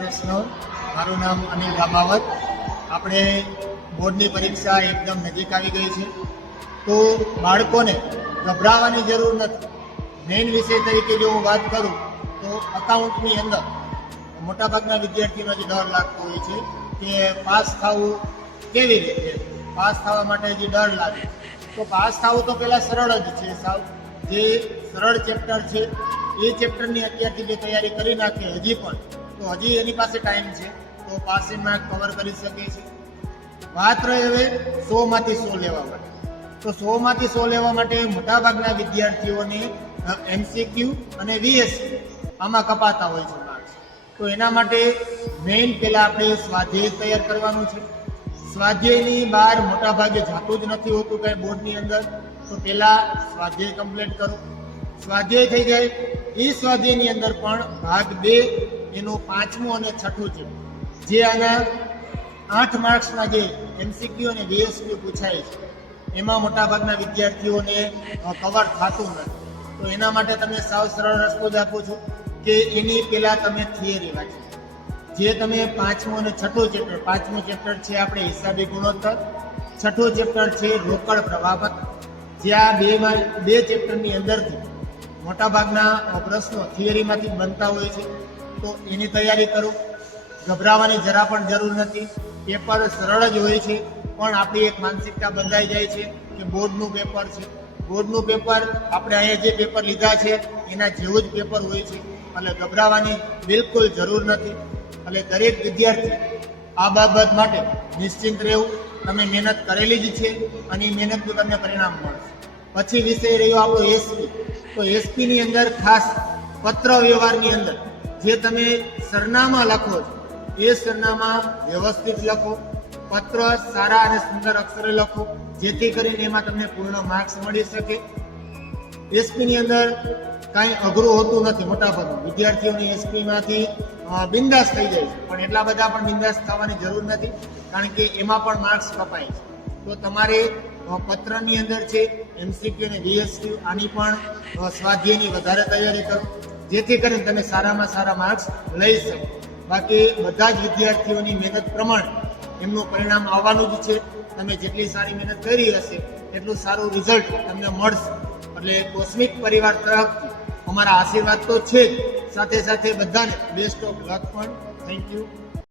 કૃષ્ણ. મારું નામ અનિલ રામાવત. આપણે બોર્ડની પરીક્ષા એકદમ નજીક આવી ગઈ છે, તો બાળકોને ગભરાવાની જરૂર નથી. મેઇન વિષય તરીકે જો હું વાત કરું તો અકાઉન્ટની અંદર મોટાભાગના વિદ્યાર્થીઓને જે ડર લાગતો હોય છે કે પાસ થવું કેવી રીતે, પાસ થવા માટે જે ડર લાગે, તો પાસ થવું તો પહેલાં સરળ જ છે. સાવ જે સરળ ચેપ્ટર છે એ ચેપ્ટરની અત્યારથી જે તૈયારી કરી નાખે હજી પણ, તો હજી એની પાસે ટાઈમ છે, તો પાસિંગ માર્ક કવર કરી શકે છે. વાત રહી હવે 100માંથી 100 લેવા માટે, તો 100માંથી 100 લેવા માટે મોટાભાગના વિદ્યાર્થીઓને MCQ અને VSQ આમાં કપાતા હોય છે માર્ક્સ. તો એના માટે મેઇન પહેલાં આપણે સ્વાધ્યાય તૈયાર કરવાનું છે. સ્વાધ્યાયની બહાર મોટાભાગે જાતું જ નથી હોતું કાંઈ બોર્ડની અંદર, તો પહેલાં સ્વાધ્યાય કમ્પ્લીટ કરો. સ્વાધ્યાય થઈ જાય, એ સ્વાધ્યાયની અંદર પણ ભાગ 2 એનું 5મું અને 6ઠું છે, જે આના 8 માર્ક્સના જે MCQ અને VSQ પૂછાય છે એમાં મોટાભાગના વિદ્યાર્થીઓને કવર થતું નથી. તો એના માટે તમે સાવ સરળ રસ્તો જ આપો છો કે એની પહેલાં તમે થિયરી વાંચો. જે તમે 5મું અને 6ઠું ચેપ્ટર, 5મું ચેપ્ટર છે આપણે હિસાબી ગુણોત્તર, 6ઠું ચેપ્ટર છે રોકડ પ્રવાહપત્ર, જે આ બે ચેપ્ટરની અંદરથી મોટાભાગના પ્રશ્નો થિયરીમાંથી બનતા હોય છે, તો એની તૈયારી કરો. ગભરાવાની જરા પણ જરૂર નથી. પેપર સરળ જ હોય છે, પણ આપણી એક માનસિકતા બંધાઈ જાય છે કે બોર્ડનું પેપર છે. બોર્ડનું પેપર આપણે અહીંયા જે પેપર લીધા છે એના જેવું જ પેપર હોય છે, એટલે ગભરાવાની બિલકુલ જરૂર નથી. એટલે દરેક વિદ્યાર્થી આ બાબત માટે નિશ્ચિંત રહેવું. તમે મહેનત કરેલી જ છે અને એ મહેનતનું તમને પરિણામ મળશે. પછી વિષય રહ્યો આપણો SP. તો SPની અંદર ખાસ પત્ર વ્યવહારની અંદર જે તમે સરનામા લખો છો એ સરનામા વ્યવસ્થિત લખો. પત્ર સારા અને સુંદર અક્ષરે લખો, જેથી કરીને એમાં તમને પૂર્ણ માર્ક્સ મળી શકે. SPની અંદર કાંઈ અઘરું હોતું નથી. મોટાભાગના વિદ્યાર્થીઓની SPમાંથી બિંદાસ થઈ જાય છે, પણ એટલા બધા પણ બિંદાસ થવાની જરૂર નથી, કારણ કે એમાં પણ માર્ક્સ કપાય છે. તો તમારે પત્રની અંદર છે MCQ અને VSQ, આની પણ સ્વાધ્યાયની વધારે તૈયારી કરો, જેથી કરીને તમે સારામાં સારા માર્ક્સ લઈ શકો. બાકી બધા જ વિદ્યાર્થીઓની મહેનત પ્રમાણે એમનું પરિણામ આવવાનું જ છે. તમે જેટલી સારી મહેનત કરી હશે એટલું સારું રિઝલ્ટ તમને મળશે. એટલે કોસ્મિક પરિવાર તરફથી અમારા આશીર્વાદ તો છે જ, સાથે સાથે બધાને બેસ્ટ ઓફ લક પણ. Thank you.